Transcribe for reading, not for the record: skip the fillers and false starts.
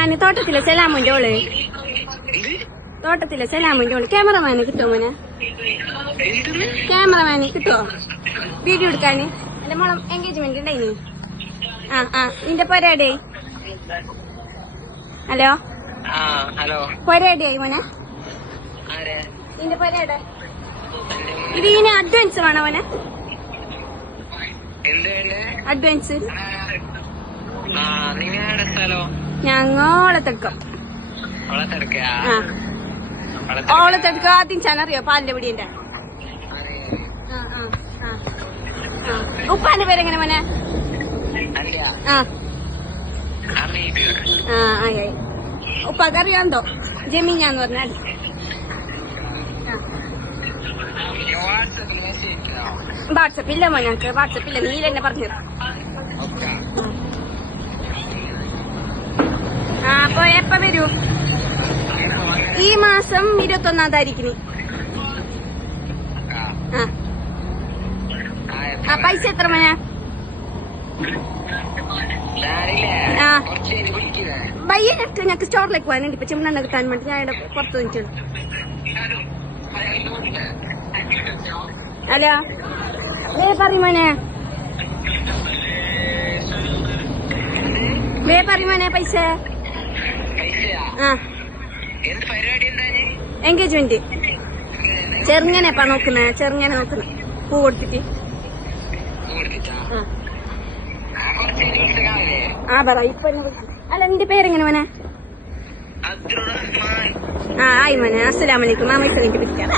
ഞാന് തോട്ടത്തിലെ സലാമിന്റെ ഓള് തോട്ടത്തിലെ സലാമിന്റെ ഓള് ക്യാമറമാന് കിട്ടുമോ മോനെ? ക്യാമറമാന് കിട്ടുമോ വീഡിയോ എടുക്കാന്? എന്റെ മോളെ എൻഗേജ്മെന്റ് ഉണ്ടായിനി. നിന്റെ പൊരേടെ? ഹലോ പൊരേടെയായി മോനെ? നിന്റെ പൊരേടെ? ഇതിന് അഡ്വാൻസ് വേണോ മോനെ? അഡ്വാൻസ് ഞങ്ങളെടുക്കാം. ഓളത്തെടുക്ക ആദ്യം ചാനറിയോ പാലിന്റെ പിടിന്റെ? ഉപ്പാന്റെ പേരെങ്ങനെ മോനെ? ഉപ്പാക്കറിയാന്തോ? ജമീനാന്ന് പറഞ്ഞാൽ വാട്സപ്പില്ല മോനക്ക്. വാട്സപ്പില്ല, നീ തന്നെ പറഞ്ഞു. അപ്പൊ എപ്പ വരൂ? ഈ മാസം 21-ാം താരീഖിന്. പൈസ എത്ര മോനെ? വയ്യക്ക് ഞങ്ങക്ക് സ്റ്റോറിലേക്ക് പോകാനുണ്ട്. ഇപ്പൊ ചിമ്മെണ്ണ കിട്ടാൻ വേണ്ടി ഞാൻ ഇവിടെ പുറത്ത് നിൽക്കുന്നു. ഹലോ പറയുമോനെ? പറയുമോനെ പൈസ? എൻഗേജ്മെന്റ് ചെറുങ്ങനെപ്പാ നോക്കുന്നേ. ചെറുങ്ങനെ നോക്കുന്നേ പൂ കൊടുത്തിട്ട്. പറ ഇപ്പൊ. അല്ല നിന്റെ പേരെങ്ങനെ മോനെ? ആയി മോനെ. അസ്സലാമലൈക്കും. മാമ വിളിക്കാം.